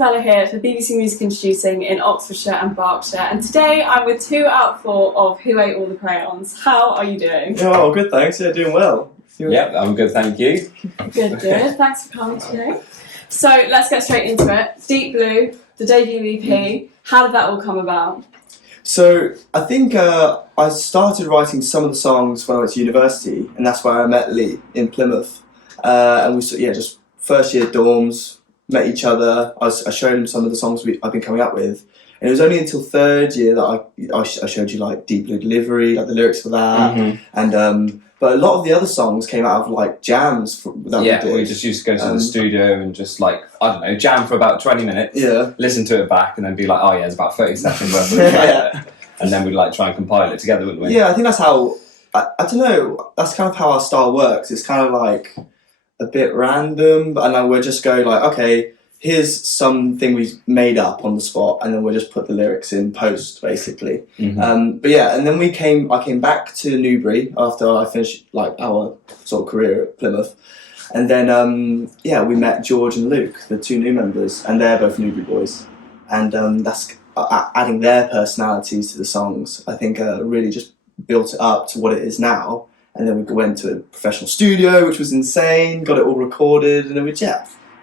Isabella here for BBC Music Introducing in Oxfordshire and Berkshire, and today I'm with 2 out of 4 of Who Ate All the Crayons. How are you doing? Oh, good, thanks. Yeah, doing well. Yep, I'm good, thank you. Good. Thanks for coming today. So let's get straight into it. Deep Blue, the debut EP. How did that all come about? So I think I started writing some of the songs when I went to university, and that's where I met Lee in Plymouth. And we just first year dorms, met each other. I showed him some of the songs I've been coming up with, and it was only until third year that I showed you like Deep Blue Delivery, like the lyrics for that, and but a lot of the other songs came out of like jams we just used to go to the studio and just like, I don't know, jam for about 20 minutes, listen to it back and then be like, oh yeah, it's about 30 seconds worth of track. And then we'd like try and compile it together, wouldn't we? Yeah, I think that's how, I don't know, that's kind of how our style works. It's kind of like a bit random, and then we'll just go like, okay, here's something we made up on the spot, and then we'll just put the lyrics in post, basically. But yeah, and then I came back to Newbury after I finished like our sort of career at Plymouth, and then we met George and Luke, the 2 new members, and they're both Newbury boys, and that's adding their personalities to the songs. I think really just built it up to what it is now, and then we went to a professional studio, which was insane. Got it all recorded, and it was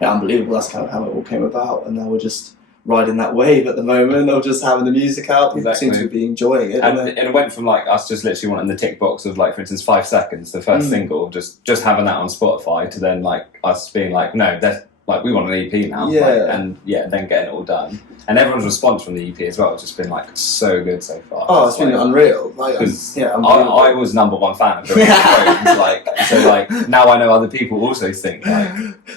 unbelievable. That's kind of how it all came about, and now we're just riding that wave at the moment of just having the music out. People seem to be enjoying it. And it went from like us just literally wanting the tick box of like, for instance, 5 seconds, the first single, just having that on Spotify, to then like us being like, no, that's like, we want an EP now. Then getting it all done. And everyone's response from the EP as well has just been like so good so far. Oh, it's been unreal. I was #1 fan of Crayons, so like now I know other people also think like.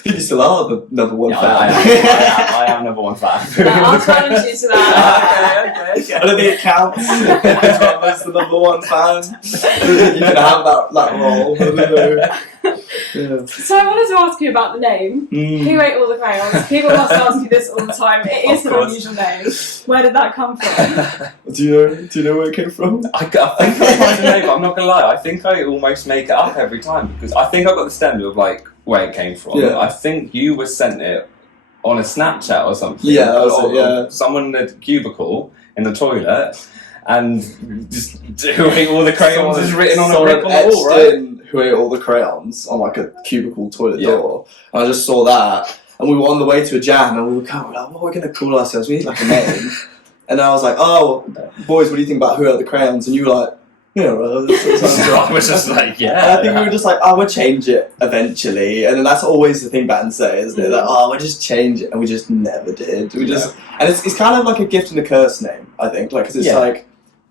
You still are the #1 fan. I am #1 fan. I'll challenge you to that. Okay. I don't think it counts. As the #1 fan, you can have that role. I don't know. Yeah. So I wanted to ask you about the name. Who Ate All the Crayons? People must ask you this all the time. It is an unusual name. Where did that come from? Do you know where it came from? I think I kind of know, but I'm not gonna lie. I think I almost make it up every time, because I think I got the stem of like where it came from. Yeah. I think you were sent it on a Snapchat or something. Yeah, or someone in a cubicle in the toilet, and just Who Ate All the Crayons is written on a brick on the wall, right? Who Ate All the Crayons on like a cubicle toilet door. And I just saw that, and we were on the way to a jam, and we were kind of like, what are we going to call ourselves? We need like a name. And I was like, oh, boys, what do you think about Who Ate the Crayons? And you were like, I was just like, yeah. And I think we were just like, we'll change it eventually. And then that's always the thing bands say, isn't it? Like, we'll just change it. And we just never did. And it's kind of like a gift and a curse name, I think. Like, because it's like,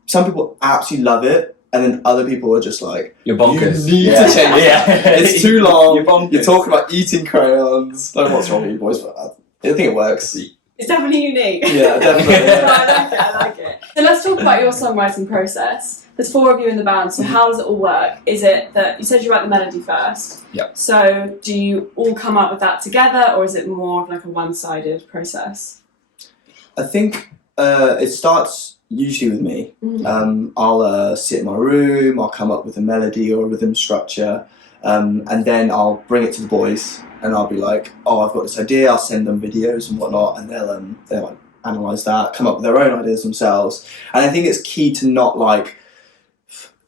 some people absolutely love it, and then other people are just like, you're bonkers. You need to change it. It's too long. You're bonkers. You're talking about eating crayons. Like, what's wrong with you boys? But I think it works. It's definitely unique. Yeah, definitely. I like it. So let's talk about your songwriting process. There's 4 of you in the band, so how does it all work? Is it that you said you write the melody first? Yep. So do you all come up with that together, or is it more of like a one-sided process? I think it starts usually with me. I'll sit in my room, I'll come up with a melody or a rhythm structure, and then I'll bring it to the boys, and I'll be like, oh, I've got this idea. I'll send them videos and whatnot, and they'll like analyse that, come up with their own ideas themselves. And I think it's key to not like,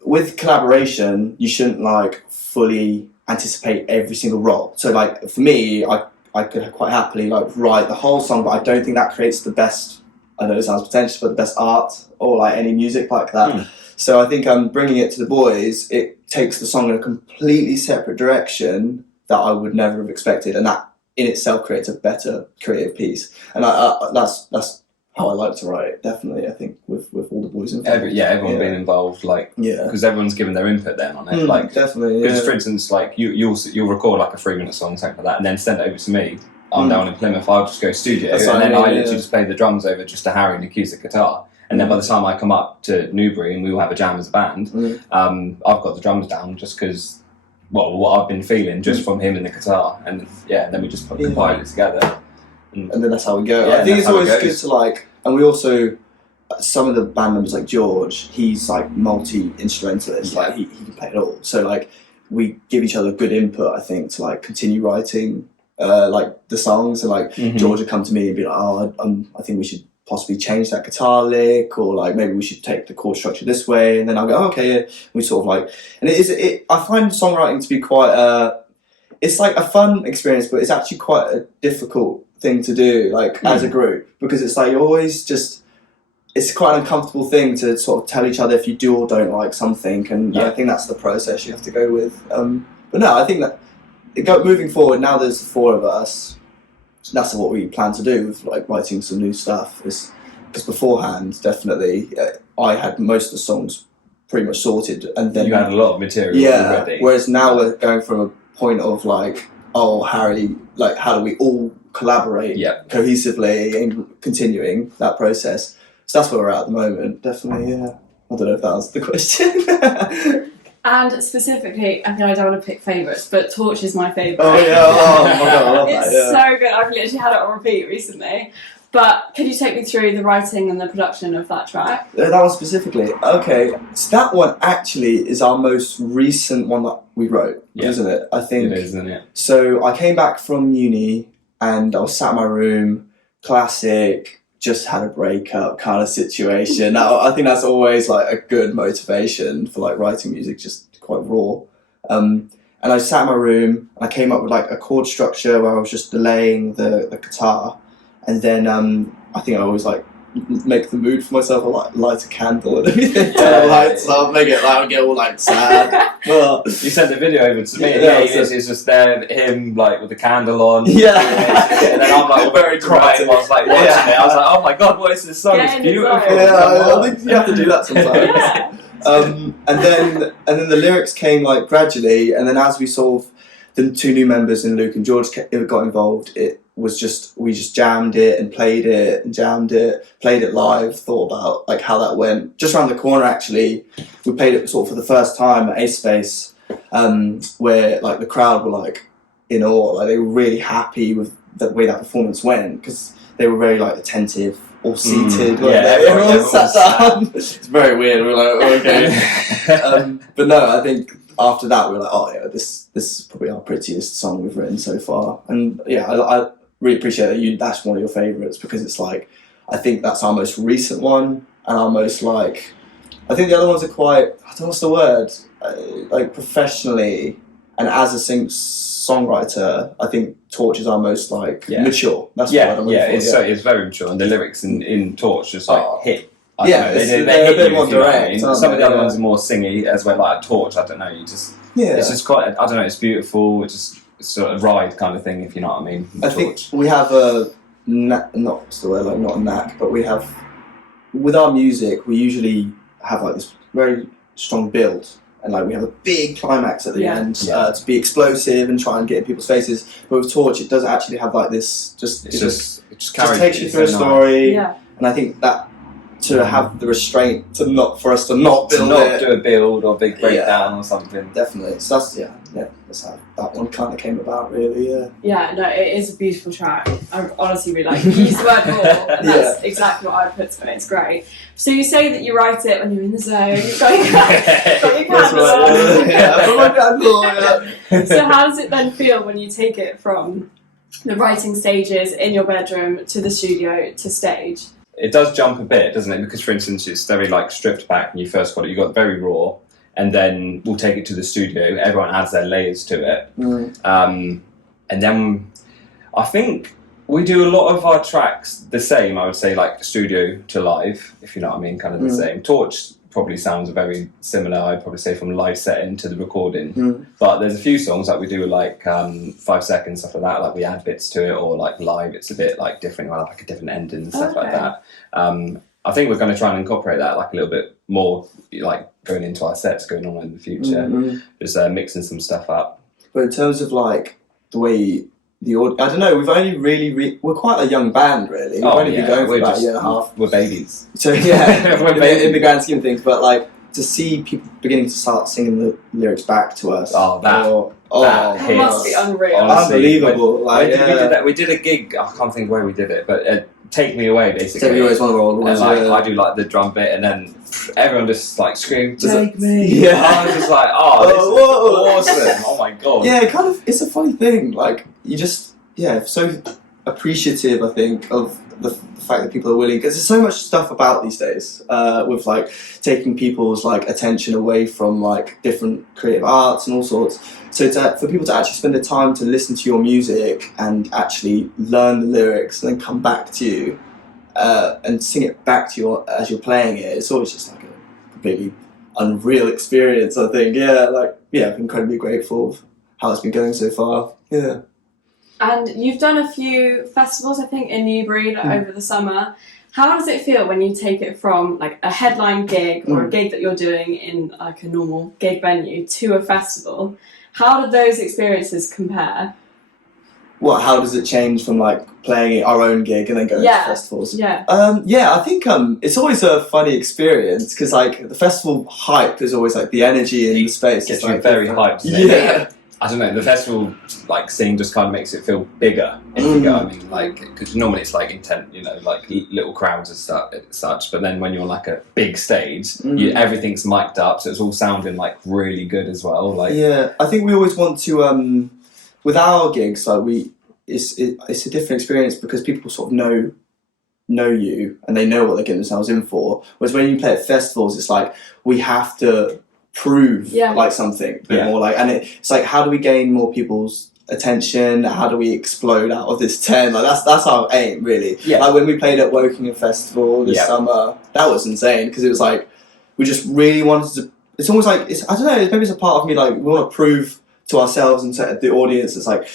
with collaboration, you shouldn't like fully anticipate every single role. So like for me, I could quite happily like write the whole song, but I don't think that creates the best, I know it sounds pretentious, but the best art or like any music like that. So I think bringing it to the boys, it takes the song in a completely separate direction that I would never have expected, and that in itself creates a better creative piece. And that's how I like to write, definitely. I think with all the boys involved. Everyone being involved, like, because everyone's giving their input then on it, like definitely. Because for instance, like you'll record like a 3-minute song, something like that, and then send it over to me. I'm down in Plymouth. I'll just go studio, and then I literally just play the drums over just to Harry and acoustic guitar. And then by the time I come up to Newbury and we will have a jam as a band, I've got the drums down just because, well, what I've been feeling just from him and the guitar, and then we just compile it together. And then that's how we go. I think it's always good to like, and we also, some of the band members like George, he's like multi-instrumentalist, like he can play it all. So like we give each other good input, I think, to like continue writing like the songs, and like George would come to me and be like, oh, I think we should possibly change that guitar lick, or like maybe we should take the chord structure this way, and then I'll go, oh, okay, yeah. We sort of like, and I find songwriting to be quite it's like a fun experience, but it's actually quite a difficult thing to do, like as a group, because it's like you're always just, it's quite an uncomfortable thing to sort of tell each other if you do or don't like something, and I think that's the process you have to go with. But no, I think that moving forward, now there's the four of us, that's what we plan to do with like writing some new stuff. Because beforehand, definitely, I had most of the songs pretty much sorted, and then you had a lot of material already. Whereas now we're going from a point of like, oh, Harry, like how do we all collaborate cohesively and continuing that process. So that's where we're at the moment, definitely. I don't know if that was the question. And specifically, I mean, I don't want to pick favourites, but Torch is my favourite. Oh yeah, oh my god, I love it's that. So good. I've literally had it on repeat recently. But can you take me through the writing and the production of that track? That one specifically. Okay, so that one actually is our most recent one that we wrote, isn't it? I think it is, isn't it? So I came back from uni and I was sat in my room, classic, just had a breakup kind of situation. Now, I think that's always like a good motivation for like writing music, just quite raw. And I sat in my room and I came up with like a chord structure where I was just delaying the guitar. And then I think I always like make the mood for myself. I like light a candle and everything. Turn the lights up, make it loud, get all like sad. You sent the video over to me. It's just there, him like with the candle on. Yeah. And then I'm like very crying while I was like watching it. I was like, oh my god, what is this song? It's beautiful. I think you have to do that sometimes. And then the lyrics came like gradually, and then as we sort of, the two new members in Luke and George got involved, we just jammed it and played it and jammed it, played it live, thought about like how that went. Just around the corner actually, we played it sort of for the first time at Ace Space, where like the crowd were like in awe, like they were really happy with the way that performance went, because they were very like attentive, all seated. Everyone sat down. It's very weird. We're like, oh, okay. But no, I think after that we were like, oh yeah, this is probably our prettiest song we've written so far. And yeah, I really appreciate that that's one of your favourites, because it's like, I think that's our most recent one, and our most like, I think the other ones are quite, I don't know what's the word, like professionally and as a songwriter, I think Torch is our most like mature. That's what I'm looking for. It's very mature, and the lyrics in Torch just like hit. They're hit a bit more direct. Some of the other ones are more singy, as well, like Torch. I don't know. It's just quite. I don't know. It's beautiful. It's sort of ride kind of thing, if you know what I mean. I think we have a not a knack, but we have, with our music, we usually have like this very strong build, and like we have a big climax at the end to be explosive and try and get in people's faces. But with Torch, it does actually have like this. It just takes you through a story, and I think that, to have the restraint for us to not do a build or big breakdown or something. Definitely. So that's how that one kind of came about, really. Yeah, no, it is a beautiful track. I honestly really like it. You use the word raw, and that's exactly what I would put to it. It's great. So you say that you write it when you're in the zone, you've got your candle on. So how does it then feel when you take it from the writing stages in your bedroom to the studio to stage? It does jump a bit, doesn't it? Because, for instance, it's very like stripped back when you first got it. You got very raw, and then we'll take it to the studio. Everyone adds their layers to it, and then I think we do a lot of our tracks the same. I would say like studio to live, if you know what I mean, kind of the same. Torch probably sounds very similar. I'd probably say from live setting to the recording. But there's a few songs that we do like 5 seconds, stuff like that. Like we add bits to it, or like live, it's a bit like different. We'll have like a different ending and stuff like that. I think we're going to try and incorporate that like a little bit more, like going into our sets going on in the future. Just mixing some stuff up. But in terms of like the way I don't know, we've only really we're quite a young band, really. We've only been going for about a year and a half. We're babies. So yeah, in the grand scheme of things, but like to see people beginning to start singing the lyrics back to us. That must be unreal. Honestly, unbelievable. We did a gig, I can't think where we did it, but Take Me Away, basically. Take Me Away is one of our old ones. And I do like the drum bit, and then everyone just like screams, "Take me!" Yeah, I was just like, this is awesome! Oh my god! Yeah, it's a funny thing. Like you just so appreciative, I think, of the fact that people are willing, because there's so much stuff about these days with like taking people's like attention away from like different creative arts and all sorts. So for people to actually spend the time to listen to your music and actually learn the lyrics and then come back to you and sing it back to you as you're playing it, it's always just like a completely unreal experience, I think. I'm incredibly grateful for how it's been going so far. Yeah. And you've done a few festivals, I think, in Newbury over the summer. How does it feel when you take it from like a headline gig or a gig that you're doing in like a normal gig venue to a festival? How do those experiences compare? How does it change from like playing our own gig and then going to festivals? I think it's always a funny experience because like the festival hype is always like the energy in the space. It's like very hyped. Yeah. I don't know, the festival like scene just kind of makes it feel bigger, if you know what I mean, like, because normally it's like intent, you know, like little crowds and such, but then when you're like a big stage, everything's mic'd up, so it's all sounding like really good as well. Like, yeah, I think we always want to, with our gigs, like it's a different experience because people sort of know you and they know what they're getting themselves in for, whereas when you play at festivals, it's like we have to prove like something a bit more like, and it's like, how do we gain more people's attention? How do we explode out of this 10? Like that's our aim, really. Like when we played at Wokingham Festival this summer, that was insane because it was like we just really wanted to. It's almost like I don't know. Maybe it's a part of me like we want to prove to ourselves and to the audience. It's like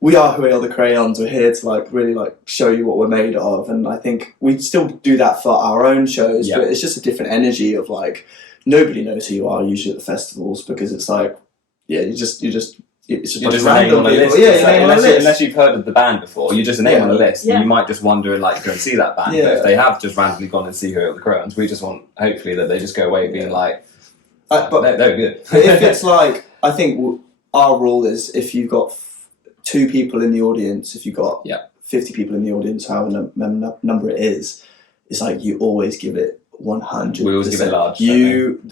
we are who we are, the Crayons. We're here to like really like show you what we're made of, and I think we still do that for our own shows, but it's just a different energy of like. Nobody knows who you are usually at the festivals because it's like, it's just a name on a list. Unless you've heard of the band before, you're just a name on a list. And you might just wander and like go and see that band. But if they have just randomly gone and see who are the Crayons, we just want hopefully that they just go away being like, but they're good. If it's like, I think our rule is if you've got 2 people in the audience, if you've got 50 people in the audience, however number it is, it's like you always give it 100%. We always give it large.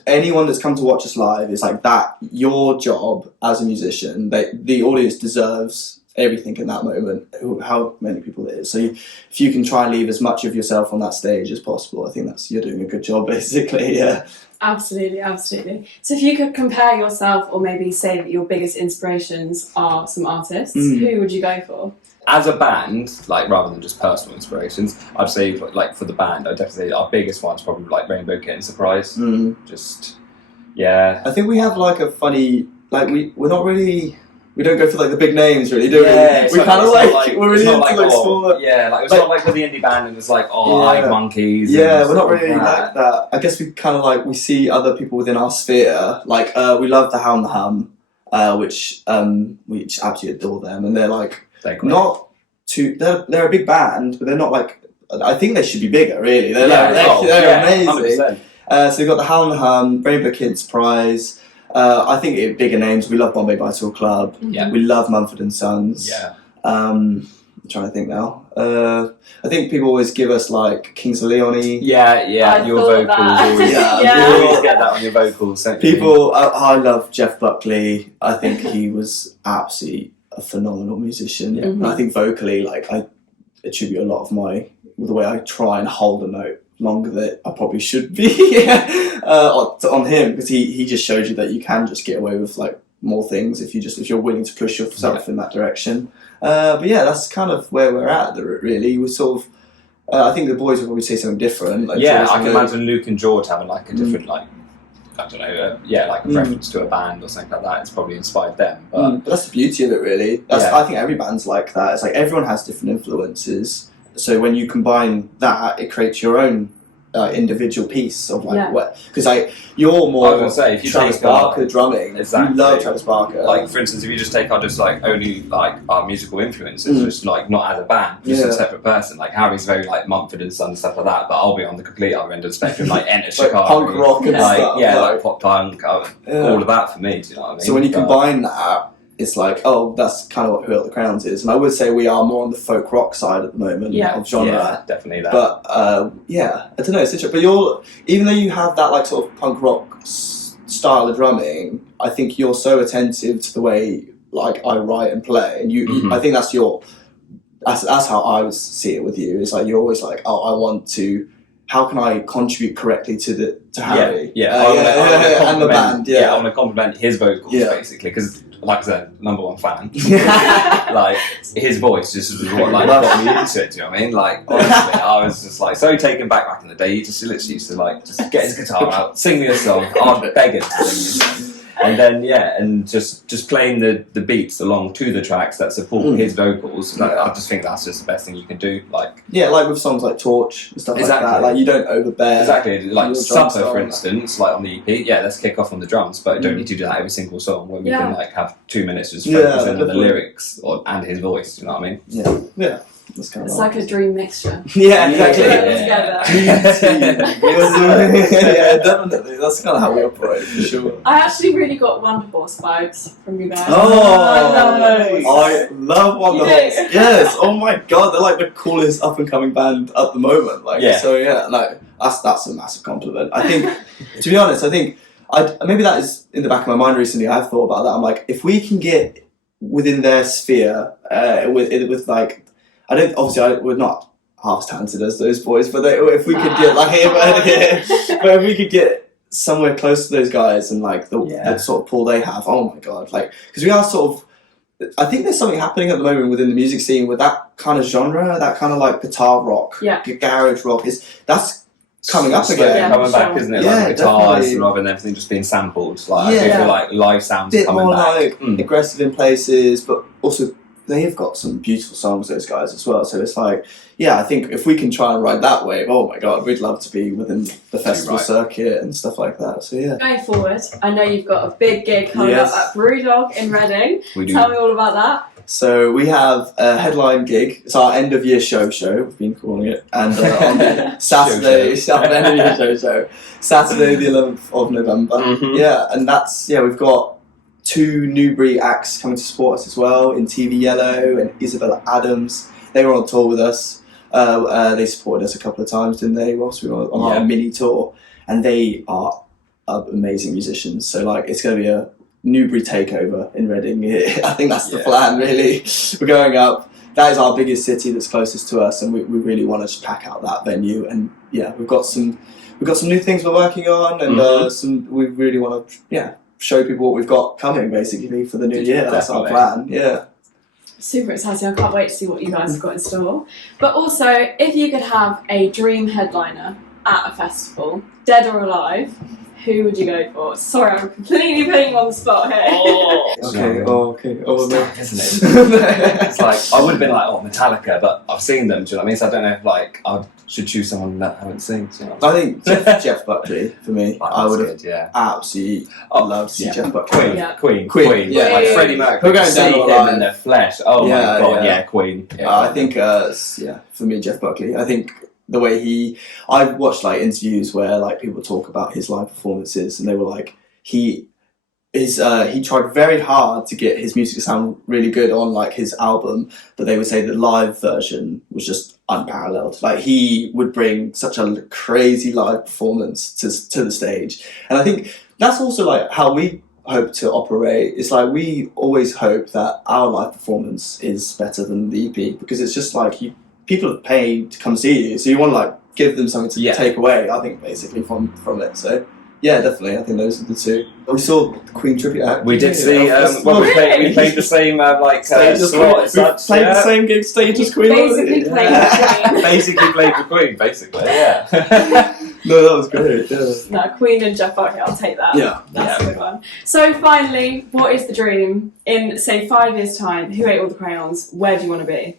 Anyone that's come to watch us live, it's like that. Your job as a musician, the audience deserves everything in that moment. How many people it is. So if you can try and leave as much of yourself on that stage as possible, I think you're doing a good job, basically. Yeah. Absolutely. So if you could compare yourself, or maybe say that your biggest inspirations are some artists, who would you go for? As a band, like rather than just personal inspirations, I'd say like for the band, I'd definitely say our biggest one's probably like Rainbow Kitten Surprise. I think we have like a funny like we're not really. We don't go for like the big names, really, do we? We kind of like we're really into like smaller. Yeah, like it's not like with the indie band and it's like Like Monkeys. Yeah, we're not really like that. I guess we kind of like we see other people within our sphere. Like we love the How and the Hum, which we absolutely adore them, and they're like. Not too. They're a big band, but they're not like. I think they should be bigger. Really, they're amazing. 100%. So we've got the Howl and the Hum, Rainbow Kid Surprise. I think bigger names. We love Bombay Bicycle Club. Yeah. We love Mumford and Sons. Yeah. I'm trying to think now. I think people always give us like Kings of Leon. Yeah. Your vocals always. You always get that on your vocals. People. I love Jeff Buckley. I think he was absolutely a phenomenal musician, and I think vocally, like I attribute a lot of the way I try and hold a note longer than I probably should be on him, because he just shows you that you can just get away with like more things if you're willing to push yourself in that direction. But yeah, that's kind of where we're at. Really, we sort of. I think the boys would probably say something different. Like I can imagine Luke and George having like a different like. I don't know, like a reference to a band or something like that. It's probably inspired them. But that's the beauty of it, really. I think every band's like that. It's like everyone has different influences. So when you combine that, it creates your own individual piece of like what. Because you're more. I was gonna say, if you Travis take Barker drumming, exactly. You love Travis Barker. Like for instance, if you just take our just like only like our musical influences, just like not as a band, just a separate person. Like Harry's very like Mumford and Sons stuff like that, but I'll be on the complete other end of the spectrum, like Enter Chicago, punk rock and stuff. Like pop punk, all of that for me. Do you know what I mean? So when you combine that. It's like, that's kind of what Who Else the Crayons is. And I would say we are more on the folk rock side at the moment of genre. Yeah, definitely that. But, I don't know, it's interesting. But even though you have that like sort of punk rock style of drumming, I think you're so attentive to the way like I write and play. And I think that's your That's how I would see it with you. It's like you're always like, oh, I want to. How can I contribute correctly to Harry? And the band. Yeah, I want to compliment his vocals basically because, like I said, #1 fan. Like his voice just was what got me into it. Do you know what I mean? Like honestly, I was just like so taken back in the day. He just literally used to like just get his guitar out, sing me a song. I'm begging to sing me a song. And then and just playing the beats along to the tracks that support his vocals. Like, I just think that's just the best thing you can do. Like like with songs like Torch and stuff like that. Like you don't overbear. Exactly. Like Supper, for instance, like on the EP. Yeah, let's kick off on the drums, but don't need to do that every single song. When we can like have 2 minutes just focusing on the lyrics and his voice. Do you know what I mean? Yeah. That's kind it's like a dream mixture. Yeah, exactly. Yeah, definitely. That's kind of how we operate, for sure. I actually really got Wonder Horse vibes from you guys. I love Wonder Horse. Yes. Oh my god, they're like the coolest up and coming band at the moment. Like, so like that's a massive compliment. I think, to be honest, maybe that is in the back of my mind recently. I've thought about that. I'm like, if we can get within their sphere, with like. We're not half as talented as those boys, but if we could get but if we could get somewhere close to those guys and like the sort of pull they have, oh my god, like because we are sort of, I think there's something happening at the moment within the music scene with that kind of genre, that kind of like guitar rock, garage rock that's coming up again. Coming back, isn't it? Like guitars rather than everything just being sampled. Like I feel like live sounds are coming back. Like aggressive in places, but also. They've got some beautiful songs, those guys, as well. So it's like, I think if we can try and ride that wave, oh my god, we'd love to be within the festival circuit and stuff like that. So Going forward, I know you've got a big gig coming up at Brewdog in Reading. Tell me all about that. So we have a headline gig. It's our end of year show. We've been calling it, and on Saturday, end of year show, Saturday the 11th of November. And that's we've got 2 Newbury acts coming to support us as well in TV Yellow and Isabella Adams. They were on tour with us. They supported us a couple of times, didn't they, whilst we were on our mini tour? And they are amazing musicians. So like, it's going to be a Newbury takeover in Reading. I think that's the plan, really. We're going up. That is our biggest city that's closest to us, and we really want to just pack out that venue. And we've got some new things we're working on, and we really want to show people what we've got coming, basically, for the new year. That's our plan. Super exciting. I can't wait to see what you guys have got in store. But also, if you could have a dream headliner at a festival, dead or alive, who would you go for? Sorry, I'm completely putting you on the spot here. Okay. Oh, no. Isn't it? It's like, I would have been like, Metallica, but I've seen them, do you know what I mean? So I don't know if like I should choose someone that I haven't seen. You know? I think Jeff Buckley, for me. I would have absolutely loved to see Jeff Buckley. Queen. Like Freddie Mercury. We're going see him in the flesh. Oh my god, Queen. I think, for me, Jeff Buckley. I think the way I've watched like interviews where like people talk about his live performances, and they were like, he tried very hard to get his music to sound really good on like his album, but they would say the live version was just unparalleled. Like he would bring such a crazy live performance to the stage, and I think that's also like how we hope to operate. It's like we always hope that our live performance is better than the EP, because it's just like people have paid to come see you, so you want to like give them something to take away, I think, basically from it. So definitely, I think those are the 2. We saw the Queen tribute act. We did see. We played the same stage as slot. We played the same gig stage as Queen. Basically played the Queen. Basically played the Queen. Basically, No, that was great. No, Queen and Jeff Buckley, I'll take that. That's a good one. So finally, what is the dream in, say, 5 years' time? Who ate all the crayons? Where do you want to be?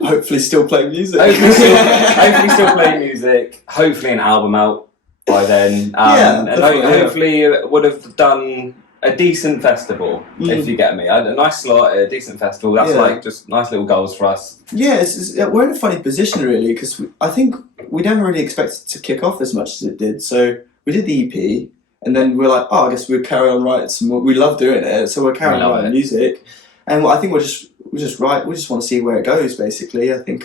Hopefully still playing music. Hopefully still playing music. Hopefully an album out by then. And hopefully would have done a decent festival, if you get me. A nice slot, a decent festival. That's like just nice little goals for us. We're in a funny position, really, because I think we never really expected to kick off as much as it did. So we did the EP, and then we're like, I guess we'll carry on writing some more. We love doing it, so we're carrying on writing music. And I think we just want to see where it goes, basically. I think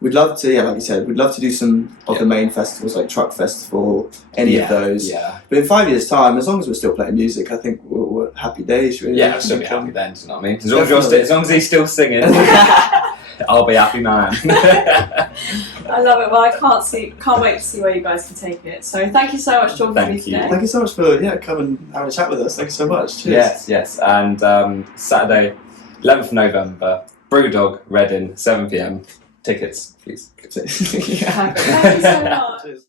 we'd love to, like you said, we'd love to do some of the main festivals, like Truck Festival, any of those. Yeah. But in 5 years' time, as long as we're still playing music, I think we're happy days, really. Yeah, I'll still be happy then, do you know what I mean? As long as he's still singing, I'll be happy, man. I love it. Well, I can't wait to see where you guys can take it. So thank you so much, Jordan, for me today. Thank you so much for coming and having a chat with us. Thank you so much. Cheers. Yes. And Saturday, 11th of November, Brewdog, Reading, 7 p.m. Tickets, please. Perfect. Thank you so much. Cheers.